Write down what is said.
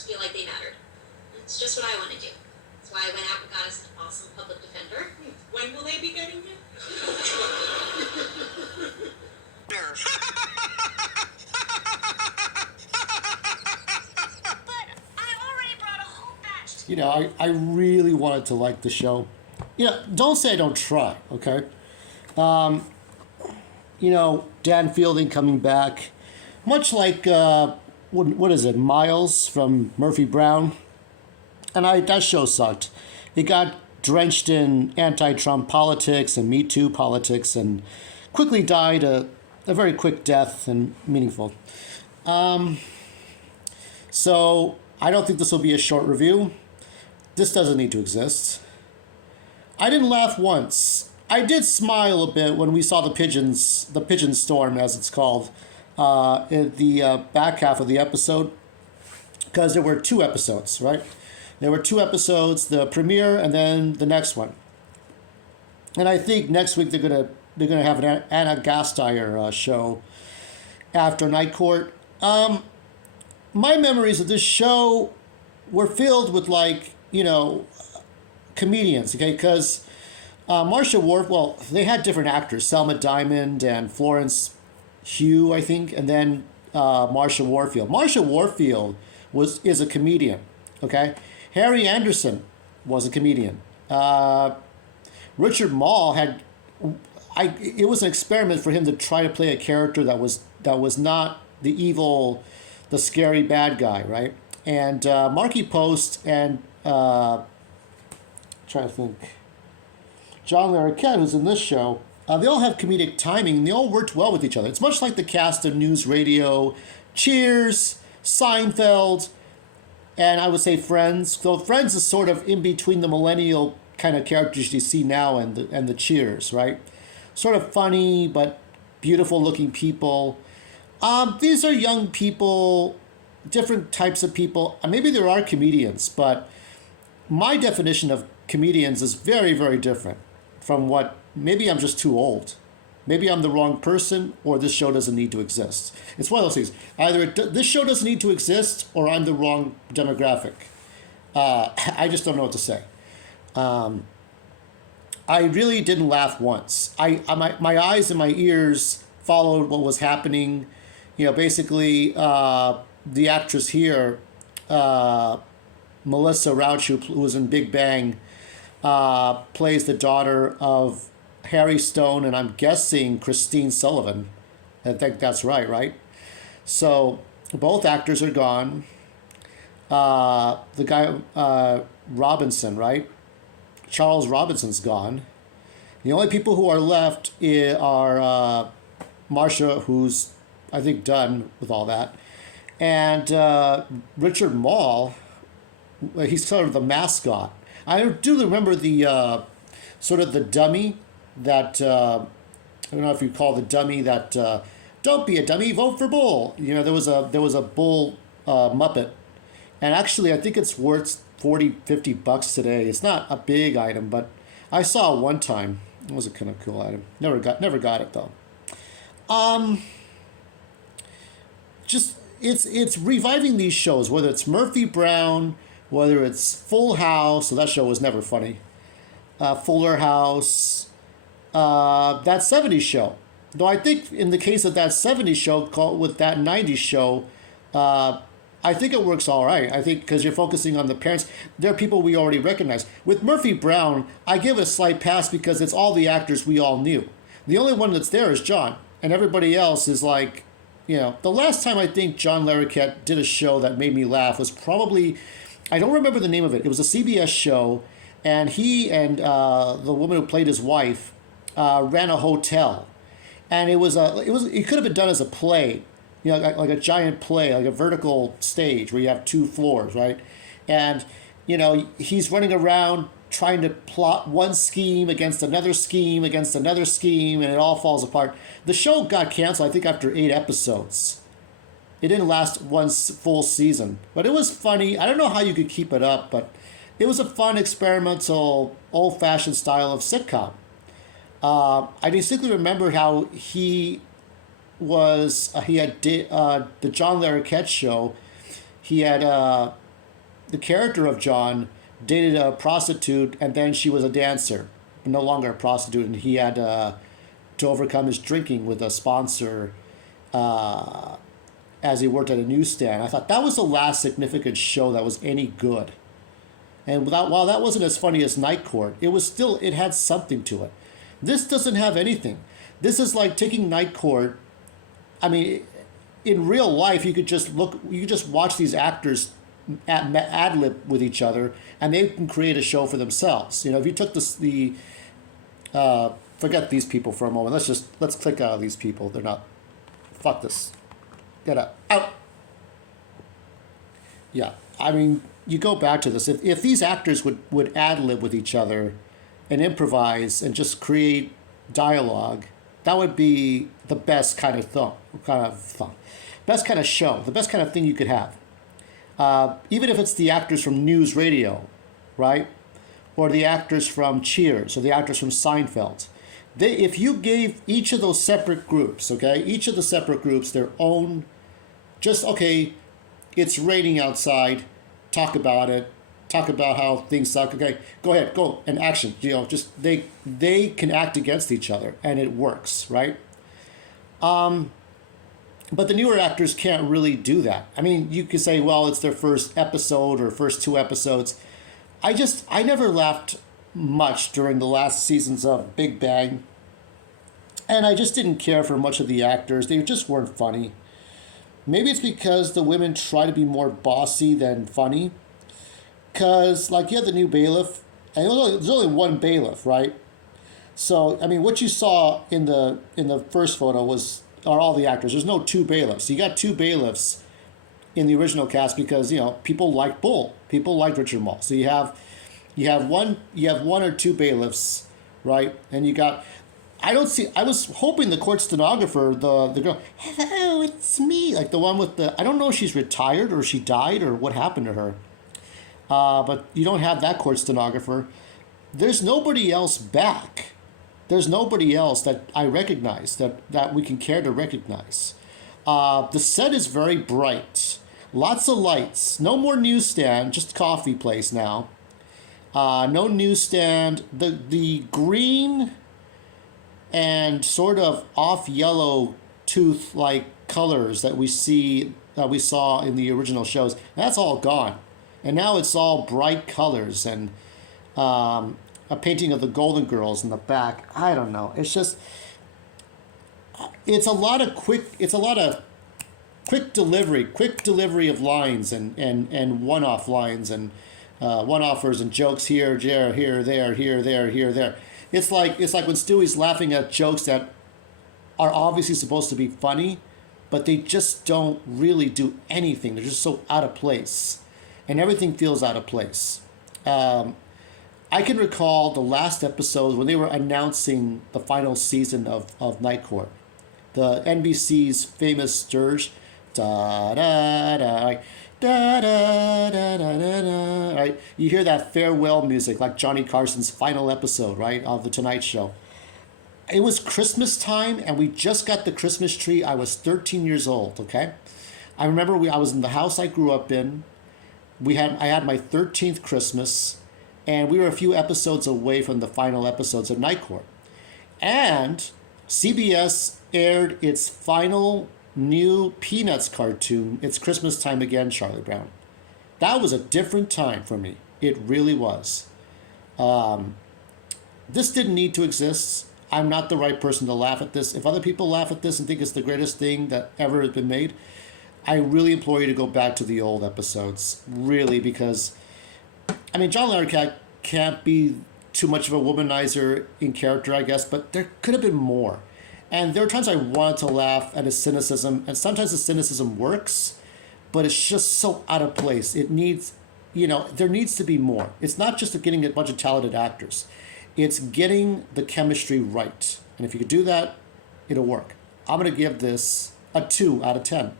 courts feel like they mattered. It's just what I want to do. That's why I went out and got us an awesome public defender. When will they be getting it? You know, I really wanted to like the show. You know, don't say I don't try, okay? You know, Dan Fielding coming back, much like, what is it, Miles from Murphy Brown? And that show sucked. It got drenched in anti-Trump politics and Me Too politics and quickly died a very quick death and meaningful. So I don't think this will be a short review. This doesn't need to exist. I didn't laugh once. I did smile a bit when we saw the pigeon storm, as it's called, in the back half of the episode, because there were 2 episodes, right? There were 2 episodes, the premiere and then the next one. And I think next week they're gonna have an Anna Gasteyer show after Night Court. My memories of this show were filled with, like, you know, comedians, okay? Because Marsha Warfield, well, they had different actors, Selma Diamond and Florence Hugh, I think, and then Marsha Warfield. Marsha Warfield is a comedian, okay? Harry Anderson was a comedian. Richard Mall it was an experiment for him to try to play a character that was not the evil, the scary bad guy, right? And Markie Post and trying to think, John Larroquette, who's in this show, they all have comedic timing, and they all worked well with each other. It's much like the cast of News Radio, Cheers, Seinfeld, and I would say Friends. So Friends is sort of in between the millennial kind of characters you see now and the Cheers, right? Sort of funny but beautiful looking people. These are young people, different types of people. Maybe there are comedians, but my definition of comedians is very, very different from what, maybe I'm just too old. Maybe I'm the wrong person, or this show doesn't need to exist. It's one of those things. Either this show doesn't need to exist, or I'm the wrong demographic. I just don't know what to say. I really didn't laugh once. My eyes and my ears followed what was happening. You know, basically, the actress here, Melissa Rauch, who was in Big Bang, plays the daughter of Harry Stone, and I'm guessing Christine Sullivan. I think that's right? So both actors are gone. The guy, Robinson, right? Charles Robinson's gone. The only people who are left are Marsha, who's, I think, done with all that, and Richard Mall. He's sort of the mascot. I do remember the sort of the dummy that I don't know if you call the dummy that don't be a dummy, vote for Bull. You know, there was a Bull Muppet, and actually I think it's worth $40-$50 today. It's not a big item, but I saw it one time. It was a kind of cool item. Never got it though. Just it's reviving these shows, whether it's Murphy Brown, whether it's Full House. So that show was never funny. Fuller House, that 70s show. Though I think in the case of that 70s show with that 90s show, I think it works all right. I think because you're focusing on the parents, they're people we already recognize. With Murphy Brown, I give it a slight pass because it's all the actors we all knew. The only one that's there is John, and everybody else is like, you know, the last time I think John Larroquette did a show that made me laugh was probably, I don't remember the name of it. It was a CBS show, and he and the woman who played his wife ran a hotel, and it could have been done as a play. You know, like a giant play, like a vertical stage where you have 2 floors, right? And, you know, he's running around trying to plot one scheme against another scheme against another scheme, and it all falls apart. The show got canceled, I think, after 8 episodes. It didn't last one full season, but it was funny. I don't know how you could keep it up, but it was a fun, experimental, old-fashioned style of sitcom. I distinctly remember how he had the John Larroquette show. He had the character of John dated a prostitute, and then she was a dancer, no longer a prostitute, and he had to overcome his drinking with a sponsor as he worked at a newsstand. I thought that was the last significant show that was any good. And while that wasn't as funny as Night Court, it had something to it. This doesn't have anything. This is like taking Night Court. I mean, in real life, you could just watch these actors ad lib with each other, and they can create a show for themselves. If you took forget these people for a moment. Let's click out of these people. They're not. Fuck this. Get out. Yeah, I mean, you go back to this. If these actors would ad lib with each other, and improvise and just create dialogue, that would be the best kind of best kind of show, the best kind of thing you could have. Even if it's the actors from News Radio, right? Or the actors from Cheers, or the actors from Seinfeld. If you gave each of those separate groups, okay, each of the separate groups their own, it's raining outside, talk about it, talk about how things suck, okay, go ahead, go, and action, they can act against each other, and it works, right? But the newer actors can't really do that. I mean, you could say, well, it's their first episode or first 2 episodes. I never laughed much during the last seasons of Big Bang. And I just didn't care for much of the actors. They just weren't funny. Maybe it's because the women try to be more bossy than funny. Because, you have the new bailiff, and there's only one bailiff, right? So, I mean, what you saw in the first photo are all the actors. There's no 2 bailiffs. You got 2 bailiffs in the original cast because people like Bull, people like Richard Mall. So you have one or 2 bailiffs, right? And you got. I was hoping the court stenographer, the girl, hello, it's me, like the one with the. I don't know if she's retired or she died or what happened to her. But you don't have that court stenographer. There's nobody else back. There's nobody else that I recognize, that we can care to recognize. The set is very bright. Lots of lights. No more newsstand, just coffee place now. No newsstand. The green and sort of off yellow tooth-like colors that we saw in the original shows, that's all gone. And now it's all bright colors and a painting of the Golden Girls in the back. I don't know. It's just, it's a lot of quick delivery of lines and one-off lines and one-offers and jokes here, there. It's like when Stewie's laughing at jokes that are obviously supposed to be funny, but they just don't really do anything. They're just so out of place. And everything feels out of place. I can recall the last episode when they were announcing the final season of Night Court. The NBC's famous dirge. Da da da, right? Da da da da da da. Right? You hear that farewell music like Johnny Carson's final episode, right, of The Tonight Show. It was Christmas time, and we just got the Christmas tree. I was 13 years old. Okay, I remember I was in the house I grew up in. I had my 13th Christmas, and we were a few episodes away from the final episodes of Night Court. And CBS aired its final new Peanuts cartoon, It's Christmas Time Again, Charlie Brown. That was a different time for me. It really was. This didn't need to exist. I'm not the right person to laugh at this. If other people laugh at this and think it's the greatest thing that ever has been made, I really implore you to go back to the old episodes, really, because, I mean, John Larroquette can't be too much of a womanizer in character, I guess, but there could have been more. And there are times I wanted to laugh at his cynicism, and sometimes the cynicism works, but it's just so out of place. It needs, there needs to be more. It's not just getting a bunch of talented actors. It's getting the chemistry right. And if you could do that, it'll work. I'm going to give this a 2 out of 10.